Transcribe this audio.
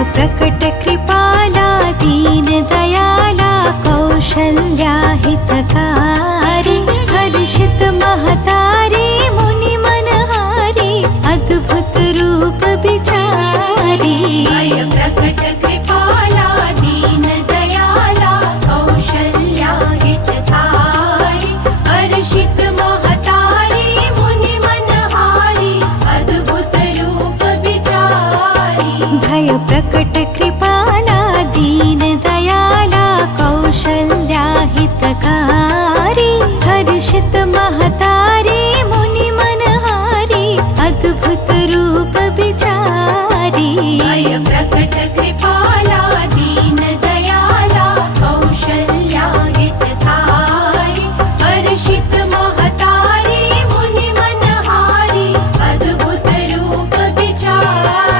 प्रकट कृपाला दीन दयाला कौशल्या हितकारी हर्षित महतारी मुनि मनहारी अद्भुत रूप बिचारी। प्रकट कृपाला दीन दयाला कौशल्या हितकारी हर्षित महतारी मुनि मनहारी अद्भुत रूप बिचारी। भय